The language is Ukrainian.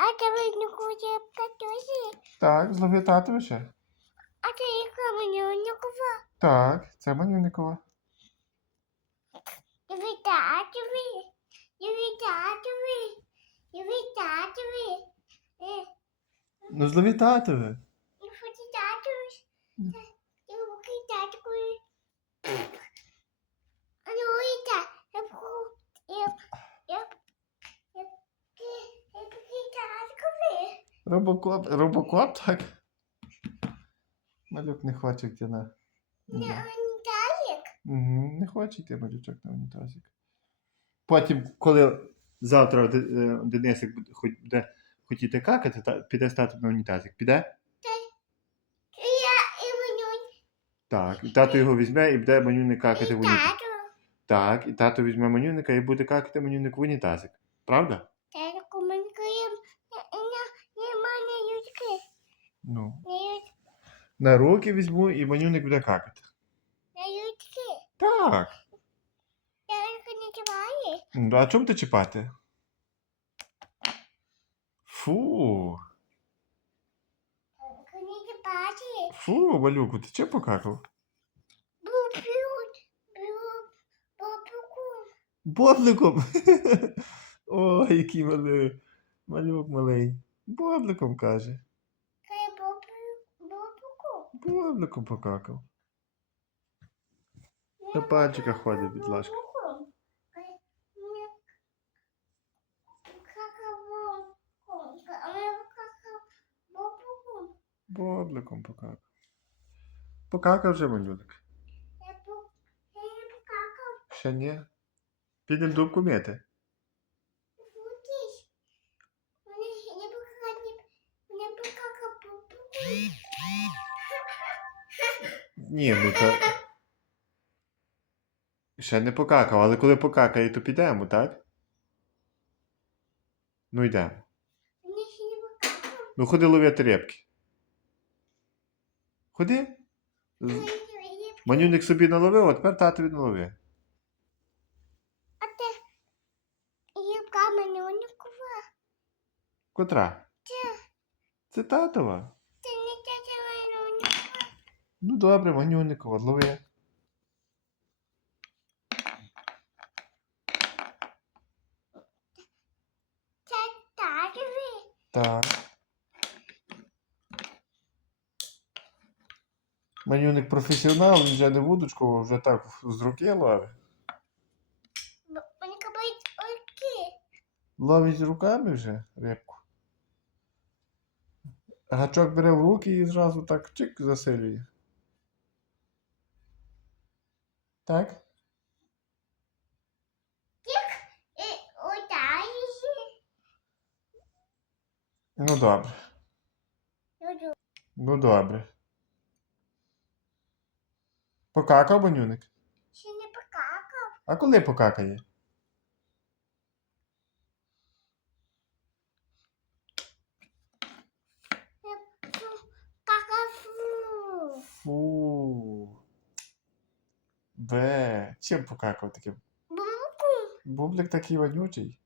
А тебе не хоче катусі? Так, злови татові ще. А це яка мені? Так, це Манюникова. Вітатові, вітатові, Диви татові. Диви татові. Е, Ну, злови татові. не хочу татові. Я буду татові. А ну, Іта, я буду, я, я, я, я, я буду татові. Робокоп. Робокоп, так. Малюк не хоче йти на. Не, унітазик. Угу, не хоче йти малючок на унітазик. Потім, коли завтра е, Денисик буде, хотіти какати, та, піде стати на унітазик. Піде? Так. І тато його візьме і буде манюник какати в унітазик. Так, і тато візьме манюника і буде какати манюник в унітазик. Правда? Тату комунікуємо. Нема не ютки. Ну. На руки візьму і манюник буде какати. не ютки. Так. Я їх не чуваю. Ну, А чому ти чіпати? Фу. Не чіпати. Фу, малюку, ти чого покакав? Бубют. Буб. Бубуку. Бобликом. Ой, який малий. Малюк малий. Бобликом каже. Бобликом покакав. На пальчиках ходить, будь ласка. Бобликом покакав. Покакав вже малюк. Я я не покакав. Ще ні. Підемо дубку мити. Ні, ну то. Ще не покакав, але коли покакає, то підемо, так? Ну йдемо. Ну ходи ловити рибки. Ходи. Манюник собі наловив, а тепер татові налови. А ти юбка мене унікова. Котра? Це, Це татова. це не тетя мене унікова. Ну добре, Манюникова, лови. Це татові. Так. Манюник професіонал, він вже не вудочку, вже так з руки ловить. Оки. Ловить руками вже рибку. Гачок бере в руки і зразу так чик засилює. Так? Ну добре. Ну добре. Покакав банюник? Ще не покакав. А коли покакає? Фу, Какафу. Фу. Бе. Чим покакав таким? Бублик такий вонючий.